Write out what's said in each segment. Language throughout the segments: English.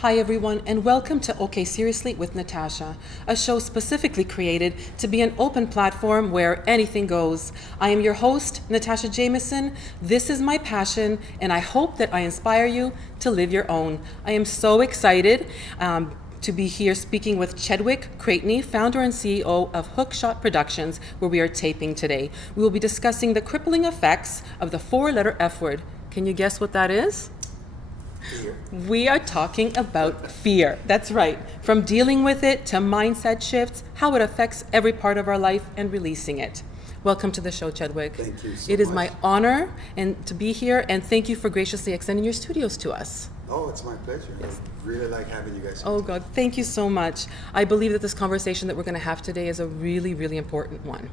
Hi everyone, and welcome to OK Seriously with Natasha, a show specifically created to be an open platform where anything goes. I am your host, Natasha Jameson. This is my passion, and I hope that I inspire you to live your own. I am so excited to be here speaking with Chadwick Creighton, founder and CEO of Hookshot Productions, where we are taping today. We will be discussing the crippling effects of the four-letter F word. Can you guess what that is? Fear. We are talking about fear. That's right. From dealing with it to mindset shifts, how it affects every part of our life, and releasing it. Welcome to the show, Chadwick. Thank you so It is much. my honor to be here, and thank you for graciously extending your studios to us. Oh, it's my pleasure. Yes. I really like having you guys. Oh God, thank you so much. I believe that this conversation that we're going to have today is a really, really important one.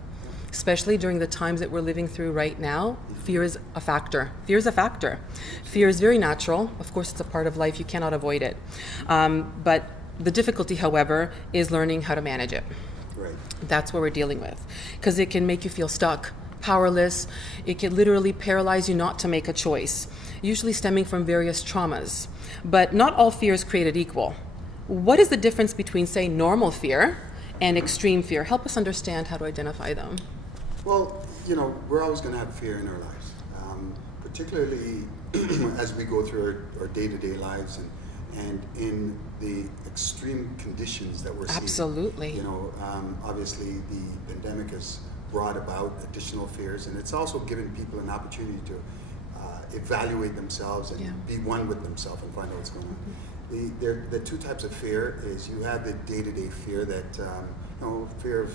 Especially during the times that we're living through right now, fear is a factor. Fear is a factor. Fear is very natural. Of course, it's a part of life. You cannot avoid it. But the difficulty, however, is learning how to manage it. Right. That's what we're dealing with. Because it can make you feel stuck, powerless. It can literally paralyze you not to make a choice, usually stemming from various traumas. But not all fear is created equal. What is the difference between, say, normal fear and extreme fear? Help us understand how to identify them. Well, we're always going to have fear in our lives, particularly as we go through our day-to-day lives and in the extreme conditions that we're seeing. Absolutely. Obviously the pandemic has brought about additional fears, and it's also given people an opportunity to evaluate themselves and be one with themselves and find out what's going on. The two types of fear is you have the day-to-day fear that, fear of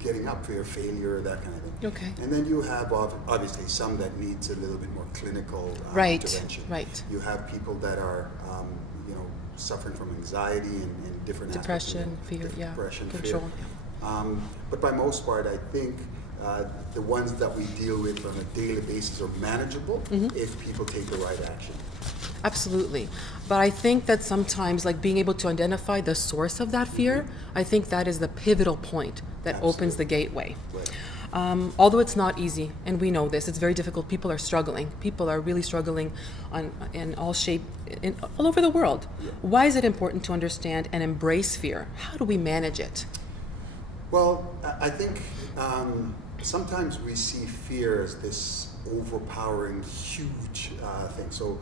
getting up, fear of failure, that kind of thing. Okay. And then you have obviously some that needs a little bit more clinical intervention. Right. You have people that are, suffering from anxiety and different Depression, fear, depression, control. fear. But by most part, I think the ones that we deal with on a daily basis are manageable if people take the right action. Absolutely. But I think that sometimes, like being able to identify the source of that fear, I think that is the pivotal point that opens the gateway. Right. Although it's not easy, and we know this, it's very difficult. People are struggling. People are really struggling in all all over the world. Yeah. Why is it important to understand and embrace fear? How do we manage it? Well, I think sometimes we see fear as this overpowering, huge thing. So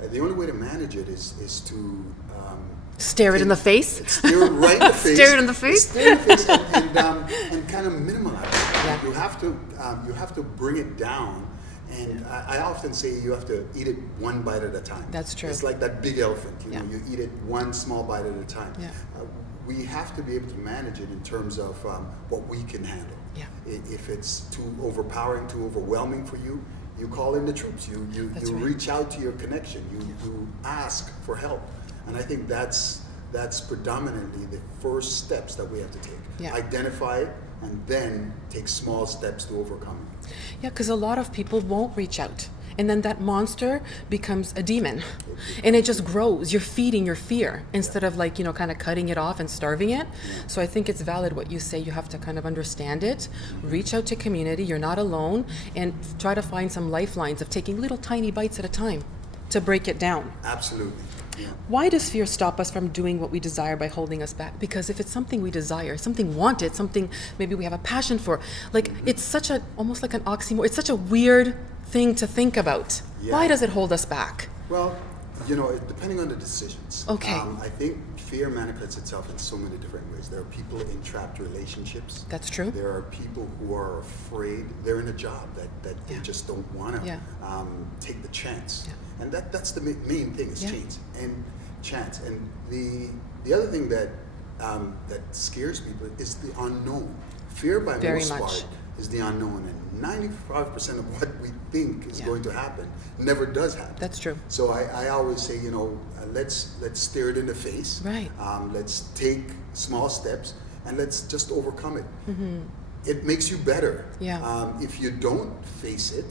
the only way to manage it is to Stare it in the face? Stare it right in the face. Stare it in the face? Stare in the face and kind of minimize it. Yeah. You have to bring it down. And I often say you have to eat it one bite at a time. That's true. It's like that big elephant. You eat it one small bite at a time. Yeah. We have to be able to manage it in terms of what we can handle. Yeah. If it's too overpowering, too overwhelming for you, you call in the troops. You That's right. reach out to your connection. You ask for help. And I think that's predominantly the first steps that we have to take. Yeah. Identify it and then take small steps to overcome it. Yeah, because a lot of people won't reach out. And then that monster becomes a demon. And it just grows. You're feeding your fear instead of kind of cutting it off and starving it. So I think it's valid what you say. You have to kind of understand it, reach out to community. You're not alone, and try to find some lifelines of taking little tiny bites at a time to break it down. Absolutely. Yeah. Why does fear stop us from doing what we desire by holding us back? Because if it's something we desire, something wanted, something maybe we have a passion for, it's almost like an oxymoron. It's such a weird thing to think about. Yeah. Why does it hold us back? Well, depending on the decisions. Okay. I think fear manifests itself in so many different ways. There are people in trapped relationships. That's true. There are people who are afraid. They're in a job that they just don't want to take the chance. Yeah. And that's the main thing is chance. And the other thing that scares people is the unknown. Fear by most part is the unknown, and 95% of what we think is going to happen never does happen. That's true. So I always say, let's stare it in the face. Right. Let's take small steps and let's just overcome it. Mm-hmm. It makes you better. Yeah. If you don't face it,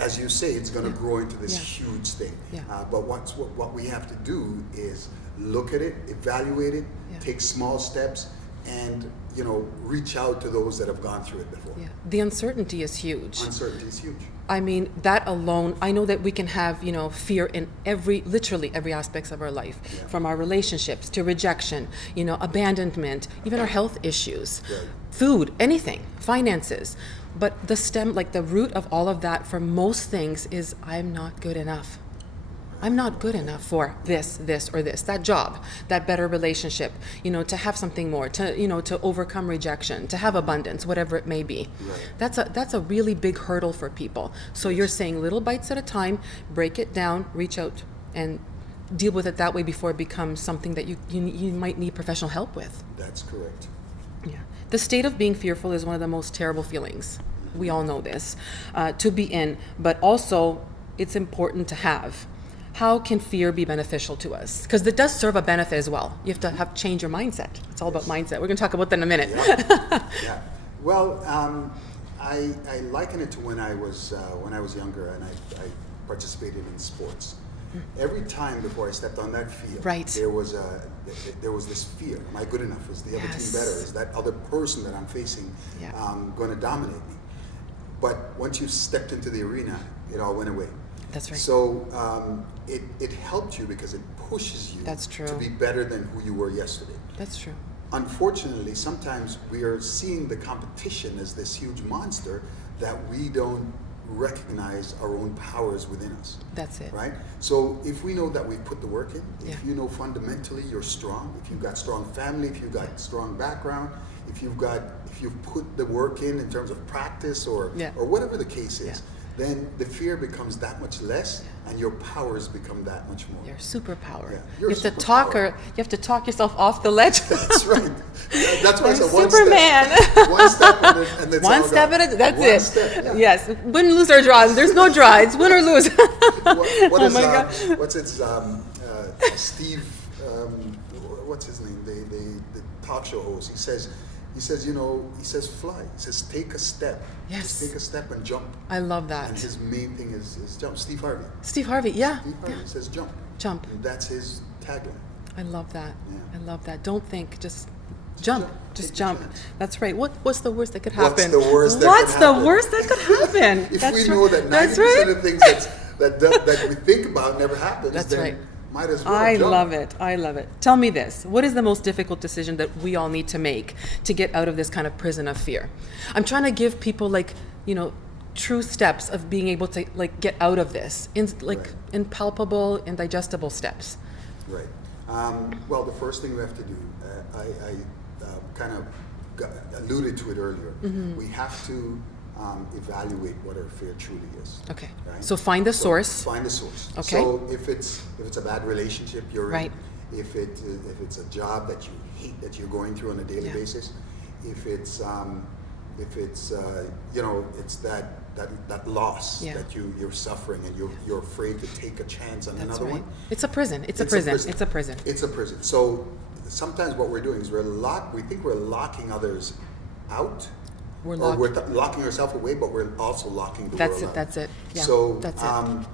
as you say, it's going to grow into this huge thing. Yeah. But what we have to do is look at it, evaluate it, take small steps, and reach out to those that have gone through it before. Yeah. The uncertainty is huge. Uncertainty is huge. I mean, that alone, I know that we can have, fear in literally every aspects of our life, Yeah. from our relationships to rejection, abandonment, even our health issues, Right. food, anything, finances. But the root of all of that for most things is I'm not good enough. I'm not good enough for this, or this, that job, that better relationship, to have something more, to overcome rejection, to have abundance, whatever it may be. Right. That's a really big hurdle for people. So you're saying little bites at a time, break it down, reach out and deal with it that way before it becomes something that you might need professional help with. That's correct. Yeah. The state of being fearful is one of the most terrible feelings. We all know this, to be in, but also it's important to have. How can fear be beneficial to us? Because it does serve a benefit as well. You have to change your mindset. It's all about mindset. We're going to talk about that in a minute. Yeah. Well, I liken it to when I was younger and I participated in sports. Every time before I stepped on that field, Right. there was this fear. Am I good enough? Is the other team better? Is that other person that I'm facing going to dominate me? But once you stepped into the arena, it all went away. That's right. So it helped you because it pushes you That's true. to be better than who you were yesterday. That's true. Unfortunately, sometimes we are seeing the competition as this huge monster that we don't recognize our own powers within us. That's it. Right? So if we know that we've put the work in, Yeah. if you know fundamentally you're strong, if you've got strong family, if you've got strong background, if you've put the work in terms of practice or whatever the case is, then the fear becomes that much less and your powers become that much more. Your superpower. Yeah, You your have to talk yourself off the ledge. That's right. That's why I said Superman. one step and it's One all step gone. at a that's One it. step, yeah. Yes. Win, lose, or draw. There's no draw. It's win or lose. What Oh is my God. what's its Steve what's his name, the talk show host, he says fly, he says take a step. Yes. Just take a step and jump. I love that. And his main thing is jump. Steve Harvey Yeah. says jump. Jump. And that's his tagline. I love that. Yeah. I love that. Don't think, just jump. Just Take a jump. chance. That's right. What's the worst that could happen? What's the worst that What's could the happen? worst that could happen? If That's we right. know that 90% That's right. of things that we think about never happens, That's then right. might as well I jump. love it. I love it. Tell me this. What is the most difficult decision that we all need to make to get out of this kind of prison of fear? I'm trying to give people true steps of being able to get out of this in palpable and digestible steps. Right. Well, the first thing we have to do, I kind of alluded to it earlier. Mm-hmm. We have to evaluate what our fear truly is. Okay. Right? So find the source. Find the source. Okay. So if it's a bad relationship you're Right. in, if it's a job that you hate that you're going through on a daily Yeah. basis, if it's it's that loss Yeah. that you're suffering and you're afraid to take a chance on That's another right. one. It's a prison. It's a prison. It's a prison. It's a prison. So sometimes what we're doing is we think we're locking others out. We're or locked. we're locking ourselves away, but we're also locking the world out. That's it. Yeah. So that's it.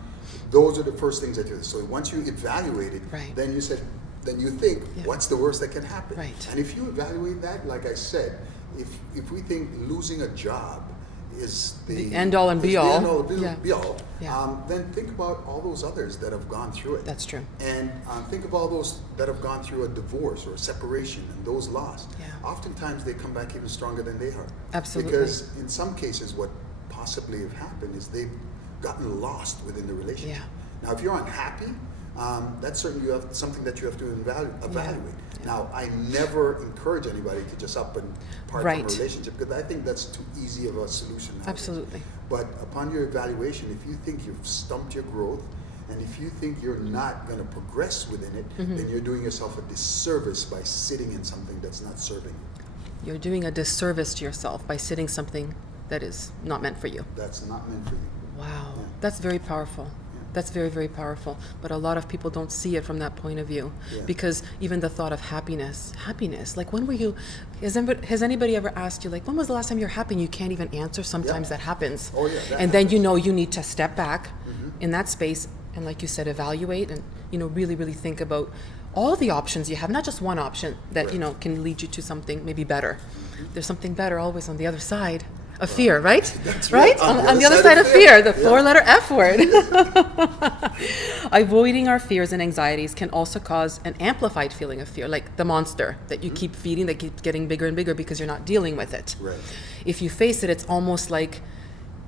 those are the first things I do. So once you evaluate it, Right. then you think, Yeah. what's the worst that can happen? Right. And if you evaluate that, like I said, if we think losing a job is The end all and be all. the end all Yeah. be all, Yeah. then think about all those others that have gone through it. That's true. And think of all those that have gone through a divorce or a separation and those lost. Yeah. Oftentimes they come back even stronger than they are. Absolutely. Because in some cases what possibly have happened is they've gotten lost within the relationship. Yeah. Now if you're unhappy, that's certainly something that you have to evaluate. Yeah. Now I never encourage anybody to just up and part Right. from a relationship because I think that's too easy of a solution nowadays. Absolutely. But upon your evaluation, if you think you've stumped your growth, and if you think you're not going to progress within it, Mm-hmm. then you're doing yourself a disservice by sitting in something that's not serving you. You're doing a disservice to yourself by sitting something that is not meant for you. That's not meant for you. Wow. Yeah. That's very powerful. That's very, very powerful. But a lot of people don't see it from that point of view. Yeah. Because even the thought of happiness, like when were you, has anybody ever asked you, like, when was the last time you're happy? And you can't even answer. Sometimes Yeah. that happens. Oh, yeah, that and then you happens. know you need to step back Mm-hmm. in that space and, like you said, evaluate and, really, really think about all the options you have, not just one option that, Right. you know, can lead you to something maybe better. There's something better always on the other side of fear, right? That's right? right. On the other side of fear, the Yeah. four-letter F word. Avoiding our fears and anxieties can also cause an amplified feeling of fear, like the monster that you keep feeding, that keeps getting bigger and bigger because you're not dealing with it. Right. If you face it, it's almost like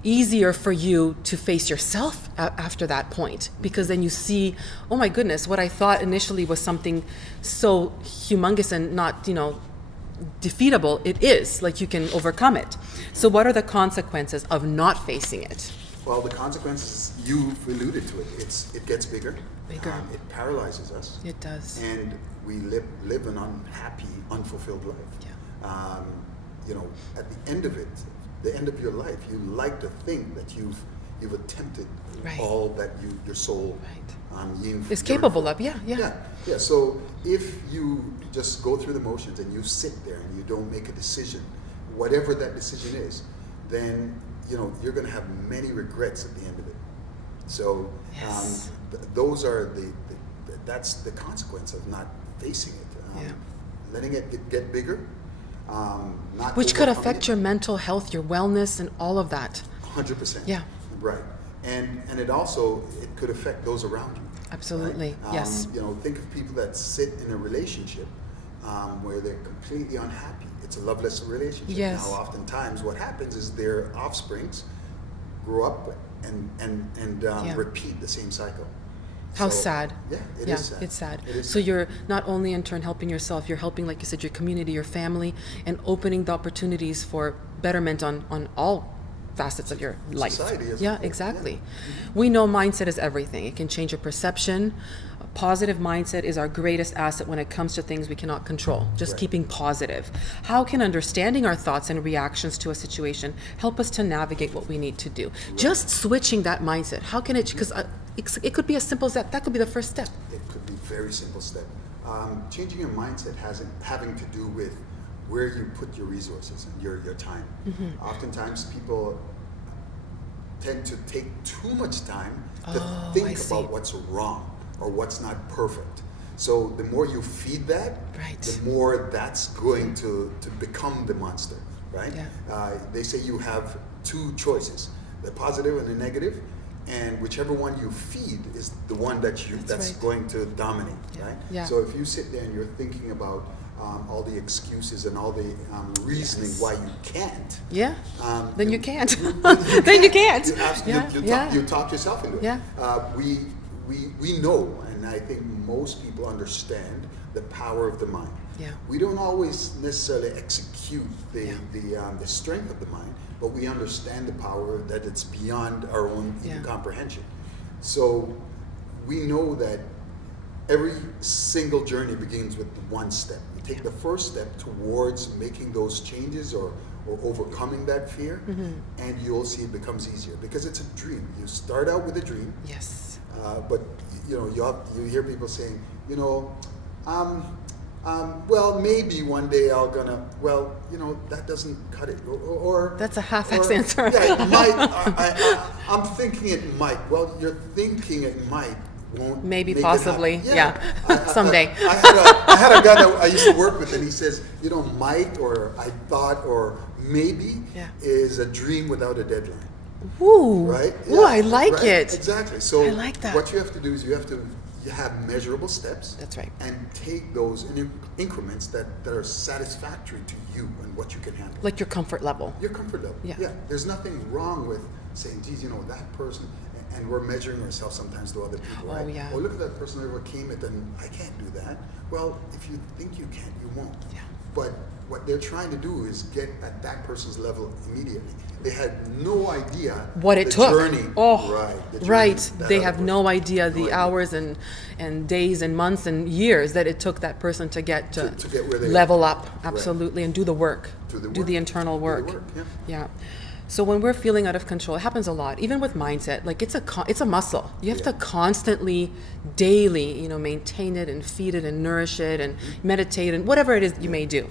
easier for you to face yourself after that point, because then you see, oh my goodness, what I thought initially was something so humongous and not, you know, defeatable, it is, like you can overcome it. So what are the consequences of not facing it? Well, the consequences, you've alluded to it. It gets bigger. Bigger. It paralyzes us. It does. And we live an unhappy, unfulfilled life. Yeah. You know, at the end of it, the end of your life, you like to think that you've attempted Right. all that your soul Is capable of, yeah. Yeah. So if you just go through the motions and you sit there and you don't make a decision, whatever that decision is, then you know you're going to have many regrets at the end of it. So Yes. those are that's the consequence of not facing it. Yeah. Letting it get bigger. Not Which could overcoming affect it. your mental health, your wellness, and all of that. 100%. Yeah. Right. And it also it could affect those around you. Absolutely. Right? Yes. You know, think of people that sit in a relationship where they're completely unhappy. It's a loveless relationship. Yes. Now, oftentimes, what happens is their offsprings grow up and Yeah. repeat the same cycle. How So, sad. Yeah, it Yeah, is sad. it's sad. It is So sad. you're not only in turn helping yourself, you're helping, like you said, your community, your family, and opening the opportunities for betterment on all facets of your life. Society as a Yeah, whole, exactly. yeah. We know mindset is everything. It can change your perception. A positive mindset is our greatest asset when it comes to things we cannot control. Just Right. keeping positive. How can understanding our thoughts and reactions to a situation help us to navigate what we need to do? Just switching that mindset. How can it? Because it could be as simple as that. That could be the first step. It could be a very simple step. Changing your mindset having to do with where you put your resources and your time. Mm-hmm. Oftentimes people tend to take too much time to Oh, I think see. about what's wrong or what's not perfect. So the more you feed that, Right. the more that's going to become the monster, right? Yeah. They say you have two choices, the positive and the negative, and whichever one you feed is the one that's right. going to dominate, Yeah. right? Yeah. So if you sit there and you're thinking about all the excuses and all the reasoning Yes. why you can't, Yeah. Then you can't. you Then you can't. You talk yourself into it. Yeah. We know, and I think most people understand the power of the mind. Yeah. We don't always necessarily execute the strength of the mind, but we understand the power that it's beyond our own Yeah. comprehension. So we know that every single journey begins with one step. You take the first step towards making those changes or overcoming that fear, and you'll see it becomes easier because it's a dream. You start out with a dream, Yes. but you know you hear people saying, you know, well, maybe one day I'll gonna. Well, you know that doesn't cut it. Or That's a half-ass answer. Yeah, it might. I'm thinking it might. Well, you're thinking it might. Won't Maybe, make it possibly, happen. yeah. Someday. I had a guy that I used to work with, and he says, you know, might or I thought or maybe Yeah. is a dream without a deadline. Ooh. Right? Ooh, I like right? it. Exactly. So I like that. what you have to do is you have measurable steps. That's right. And take those in increments that are satisfactory to you and what you can handle. Like your comfort level. Your comfort level. Yeah. There's nothing wrong with saying, geez, you know, that person, and we're measuring ourselves sometimes to other people, Oh, right? yeah. Oh, look at that person who overcame it, and I can't do that. Well, if you think you can, you won't. Yeah. But what they're trying to do is get at that person's level immediately. They had no idea What it the took. journey. Oh, Right. the journey right. that They other have person- no idea no the idea. hours and days and months and years that it took that person to get To get where they level are. up. Absolutely. And do the work. Do the Do work. the internal Do the work. work, yeah. Yeah. So when we're feeling out of control, it happens a lot, even with mindset. Like it's a muscle. You have to constantly, daily, maintain it and feed it and nourish it and meditate and whatever it is you may do.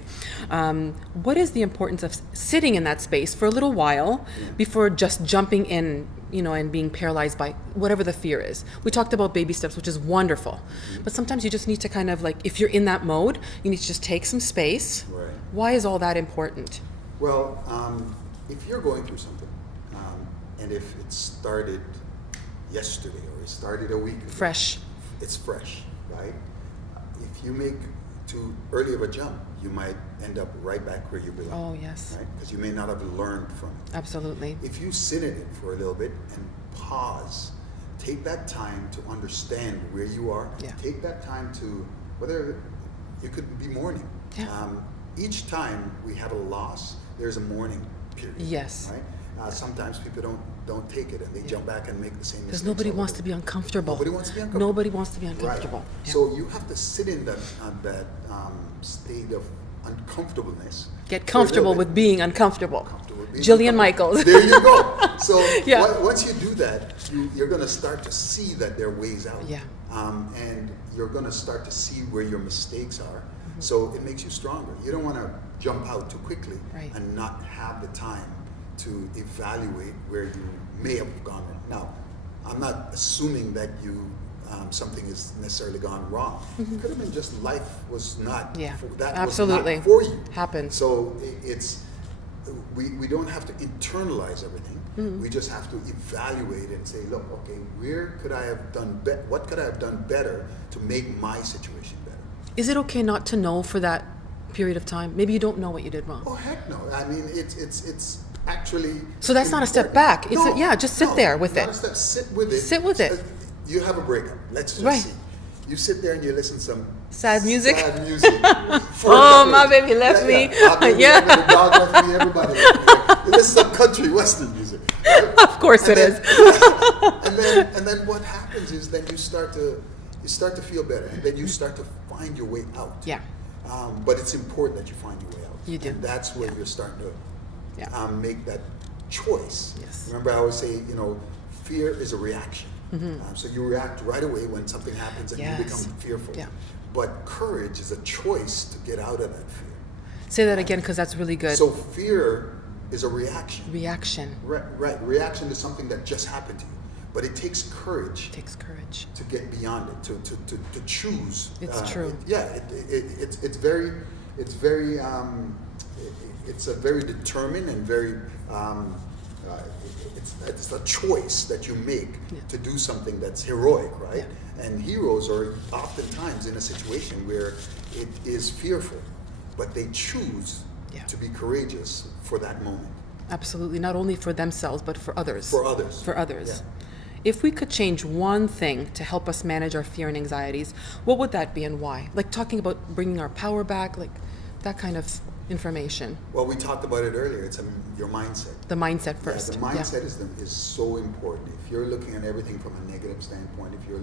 What is the importance of sitting in that space for a little while before just jumping in, and being paralyzed by whatever the fear is? We talked about baby steps, which is wonderful, but sometimes you just need to kind of like, if you're in that mode, you need to just take some space. Right. Why is all that important? Well, if you're going through something, and if it started yesterday or it started a week ago, Fresh. it's fresh, right? If you make too early of a jump, you might end up right back where you belong. Oh, yes. Right? Because you may not have learned from it. Absolutely. If you sit in it for a little bit and pause, take that time to understand where you are. Yeah. Take that time to, whether it could be mourning. Yeah. Each time we have a loss, there's a mourning period. Yes. Right? Sometimes people don't take it and they jump back and make the same mistakes. Because nobody wants to be uncomfortable. Nobody wants to be uncomfortable. Nobody wants to be uncomfortable. Right. Yeah. So you have to sit in that state of uncomfortableness. Get comfortable with being uncomfortable. uncomfortable. Jillian Michaels. There you go. So Yeah. once you do that, you're going to start to see that there are ways out. Yeah. And you're going to start to see where your mistakes are. So it makes you stronger. You don't want to jump out too quickly and not have the time to evaluate where you may have gone wrong. Now, I'm not assuming that something has necessarily gone wrong. It could have been just life was not absolutely was not for you. Happens. So we don't have to internalize everything. We just have to evaluate it and say, look, okay, where could I have done what could I have done better to make my situation better? Is it okay not to know for that period of time? Maybe you don't know what you did wrong. Oh heck no! I mean, it's actually. So that's not a step back. It's just sit there with it. Sit with it. Sit with it. You have a breakup. Let's just see. You sit there and you listen to some sad music. Oh, my baby left me. The dog left me. Everybody left me. You listen to some country western music. Right? Of course it is. And then what happens is then you start to feel better, and then you start to find your way out. Yeah. But it's important that you find your way out. You do. And that's where you're starting to make that choice. Yes. Remember, I always say, fear is a reaction. So you react right away when something happens and you become fearful. Yeah. But courage is a choice to get out of that fear. Say that again, because that's really good. So fear is a reaction. Reaction. Right. Reaction to something that just happened to you. But it takes courage. To get beyond it, to choose. It's true. It's a very determined and very. It's a choice that you make to do something that's heroic, right? Yeah. And heroes are oftentimes in a situation where it is fearful, but they choose to be courageous for that moment. Absolutely, not only for themselves, but for others. For others. Yeah. If we could change one thing to help us manage our fear and anxieties, what would that be and why? Like talking about bringing our power back, like that kind of information. Well, we talked about it earlier. It's your mindset. The mindset first. Yeah, the mindset is so important. If you're looking at everything from a negative standpoint, if you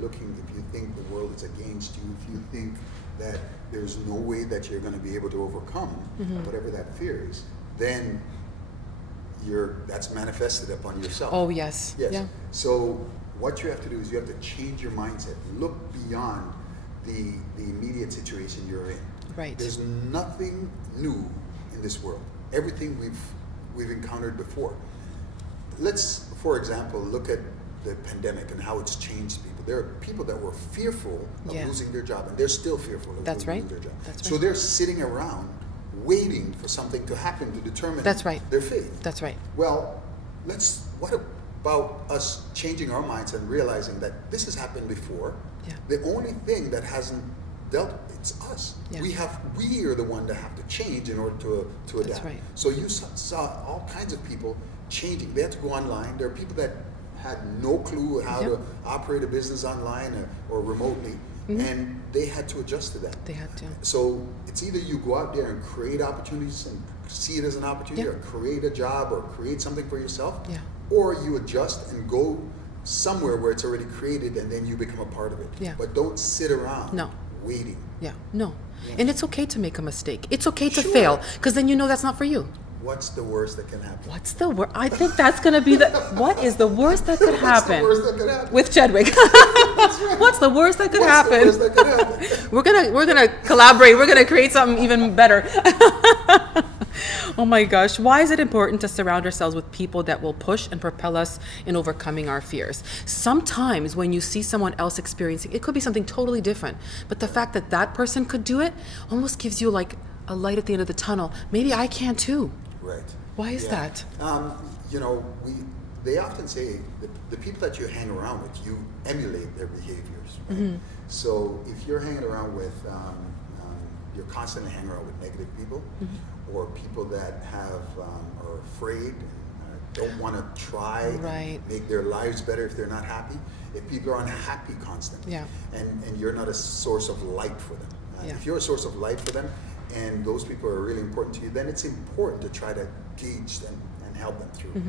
think the world is against you, if you think that there's no way that you're going to be able to overcome whatever that fear is, then that's manifested upon yourself. Oh, yes. Yeah. So what you have to do is you have to change your mindset. Look beyond the immediate situation you're in. Right. There's nothing new in this world. Everything we've encountered before. Let's, for example, look at the pandemic and how it's changed people. There are people that were fearful of losing their job, and they're still fearful of losing their job. That's so they're sitting around waiting for something to happen to determine their fate. That's right. Well, what about us changing our minds and realizing that this has happened before? Yeah. The only thing that hasn't dealt, it's us. Yeah. We are the one that have to change in order to adapt. That's right. So you saw all kinds of people changing. They had to go online. There are people that had no clue how to operate a business online or remotely, and they had to adjust to that. They had to. So it's either you go out there and create opportunities and see it as an opportunity, or create a job or create something for yourself, or you adjust and go somewhere where it's already created and then you become a part of it. Yeah. But don't sit around waiting. Yeah. No. And it's okay to make a mistake. It's okay to fail, because then you know that's not for you. What's the worst that can happen? What's the worst? I think that's going to be what is the worst that could happen? What's the worst that could happen? With Chadwick. Right. What's the worst that could What's happen? the worst that could happen? We're gonna collaborate. We're gonna create something even better. Oh my gosh, why is it important to surround ourselves with people that will push and propel us in overcoming our fears? Sometimes when you see someone else experiencing, it could be something totally different, but the fact that that person could do it almost gives you like a light at the end of the tunnel. Maybe I can too. Right. Why is that? You know, they often say the people that you hang around with, you emulate their behaviors. Right? So if you're hanging around with, you're constantly hanging around with negative people, or people that are afraid, don't want to try, make their lives better if they're not happy. If people are unhappy constantly, and you're not a source of light for them. If you're a source of light for them, and those people are really important to you, then it's important to try to gauge them and help them through.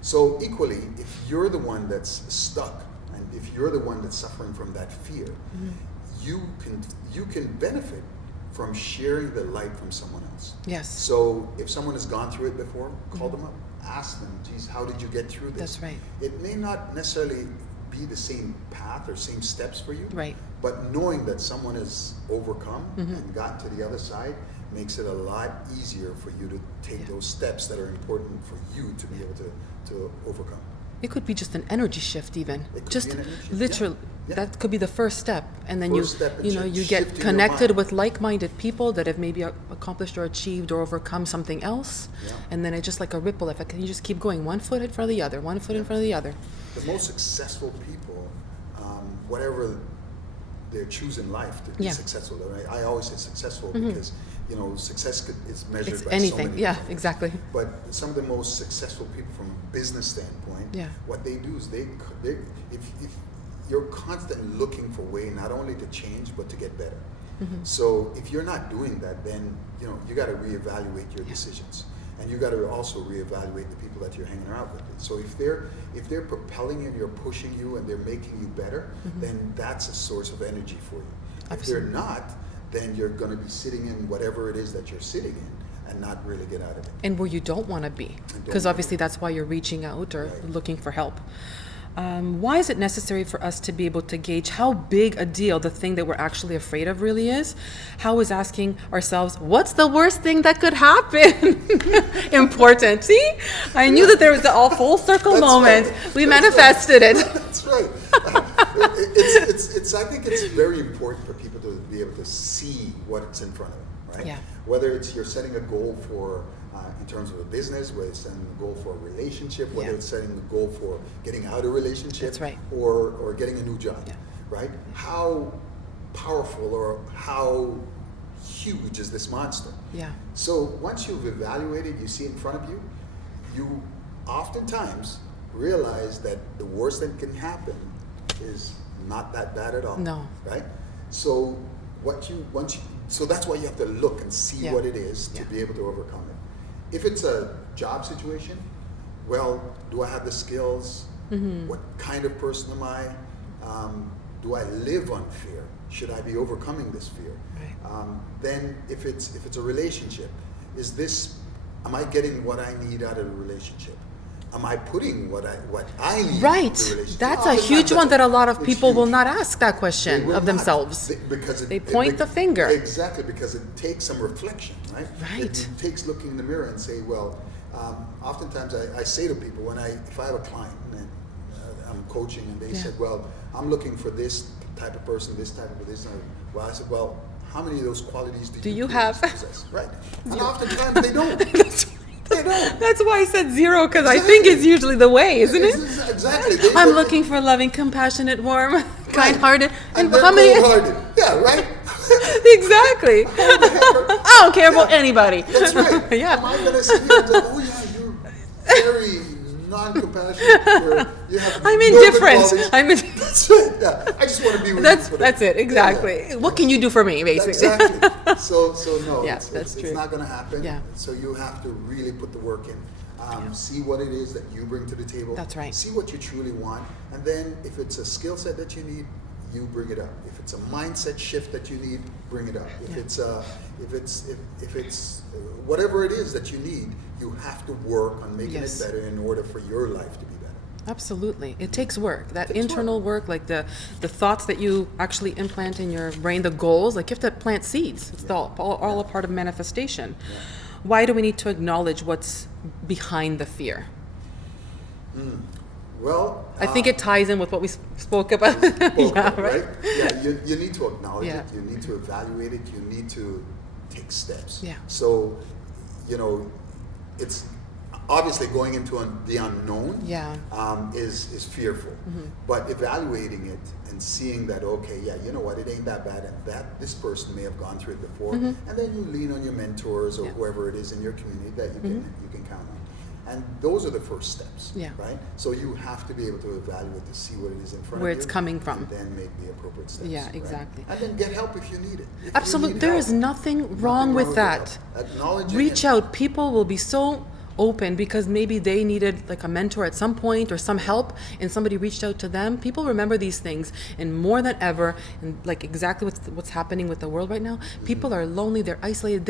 So equally, if you're the one that's stuck, and if you're the one that's suffering from that fear, you can benefit from sharing the light from someone else. Yes. So if someone has gone through it before, call them up, ask them, geez, how did you get through this? That's right. It may not necessarily be the same path or same steps for you, Right. but knowing that someone has overcome and gotten to the other side makes it a lot easier for you to take those steps that are important for you to be able to overcome. It could be just an energy shift, even. It could Just be an energy shift, literally, yeah. that could be the first step, and then First step in you get shifting your connected mind. with like-minded people that have maybe accomplished or achieved or overcome something else, and then it's just like a ripple effect, and you just keep going one foot in front of the other, one foot in front of the other. The most successful people, whatever they choose in life to be successful. I always say successful because success is measured It's by anything. so many Yeah, things. exactly. But some of the most successful people from a business standpoint, what they do is if you're constantly looking for way not only to change but to get better. So if you're not doing that, then you got to reevaluate your decisions, and you got to also reevaluate the people that you're hanging around with. So if they're propelling you and you're pushing you and they're making you better, then that's a source of energy for you. If they're not, then you're going to be sitting in whatever it is that you're sitting in and not really get out of it. And where you don't want to be, because obviously that's why you're reaching out or looking for help. Why is it necessary for us to be able to gauge how big a deal the thing that we're actually afraid of really is? How is asking ourselves, what's the worst thing that could happen? Important. See? I knew that there was a full circle moment. Right. We manifested it. That's right. I think it's very important for people to be able to see what's in front of them, right? Yeah. Whether it's you're setting a goal for, in terms of a business, whether it's setting a goal for a relationship, whether it's setting a goal for getting out of a relationship, That's right. or getting a new job, right? How powerful or how huge is this monster? Yeah. So once you've evaluated, you see it in front of you, you oftentimes realize that the worst that can happen is not that bad at all. No. Right? So so that's why you have to look and see what it is to be able to overcome it. If it's a job situation, well, do I have the skills? What kind of person am I? Do I live on fear? Should I be overcoming this fear? Right. Then if it's a relationship, am I getting what I need out of the relationship? Am I putting what I need in the relationship? That's a huge one that a lot of people will not ask that question of themselves. Because they point the finger. Exactly, because it takes some reflection, right? Right. It takes looking in the mirror and say, well, oftentimes I say to people if I have a client and I'm coaching and they said, well, I'm looking for this type of person, this type of this. Well, I said, well, how many of those qualities do you have? possess? Right. And oftentimes they don't. They don't. That's why I said zero, because I think it's usually the way, isn't it? Exactly. I'm looking for loving, compassionate, warm, kind-hearted, and they're how many? cold-hearted. Yeah, right. Exactly. I don't care about anybody. That's right. Yeah. Am I going to sit here and say, oh yeah, you're very non-compassionate. I'm no indifferent. That's it. Yeah. I just want to be with you. That's it. Exactly. Yeah. What can you do for me, basically? Exactly. So no, Yeah, that's true. It's not going to happen. Yeah. So you have to really put the work in. See what it is that you bring to the table. That's right. See what you truly want, and then if it's a skill set that you need, you bring it up. If it's a mindset shift that you need, bring it up. If it's whatever it is that you need, you have to work on making it better in order for your life to be better. Absolutely. It takes work. That internal work, like the thoughts that you actually implant in your brain, the goals, like you have to plant seeds. It's all a part of manifestation. Yeah. Why do we need to acknowledge what's behind the fear? Well, I think it ties in with what we spoke about. Right? Yeah, you need to acknowledge it. You need to evaluate it. You need to take steps. Yeah. So, it's obviously going into the unknown. Is fearful. But evaluating it and seeing that, okay, you know what, it ain't that bad, and that this person may have gone through it before, and then you lean on your mentors or whoever it is in your community that you can count on. And those are the first steps, right? So you have to be able to evaluate to see what it is in front Where of you. it's coming from. And then make the appropriate steps. Yeah, exactly. Right? And then get help if you need it. Absolutely. There is nothing wrong with that. Acknowledging Reach out. People will be so open because maybe they needed like a mentor at some point or some help and somebody reached out to them. People remember these things, and more than ever, and like exactly what's happening with the world right now, people are lonely, they're isolated,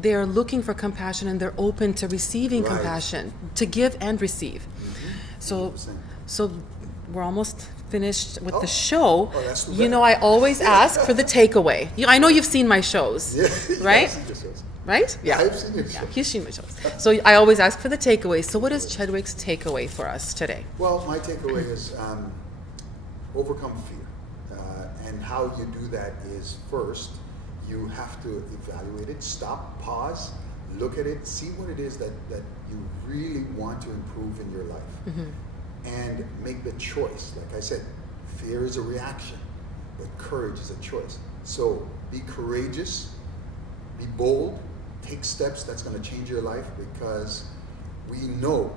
they are looking for compassion, and they're open to receiving compassion, to give and receive. So we're almost finished with the show. I always ask for the takeaway. I know you've seen my shows, right? Right? Yeah. I've seen it. Yeah, he's seen my shows. So I always ask for the takeaway. So what is Chadwick's takeaway for us today? Well, my takeaway is overcome fear. And how you do that is, first, you have to evaluate it, stop, pause, look at it, see what it is that you really want to improve in your life. And make the choice. Like I said, fear is a reaction, but courage is a choice. So be courageous, be bold, take steps that's going to change your life, because we know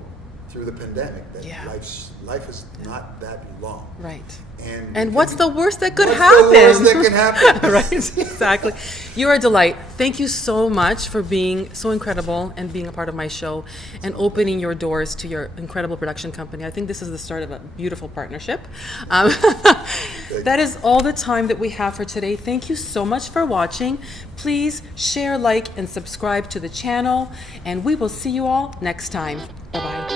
through the pandemic that life is not that long. Right. And what's the worst that could happen? What's the worst that can happen? Right, exactly. You're a delight. Thank you so much for being so incredible and being a part of my show and opening your doors to your incredible production company. I think this is the start of a beautiful partnership. That is all the time that we have for today. Thank you so much for watching. Please share, like, and subscribe to the channel, and we will see you all next time. Bye-bye.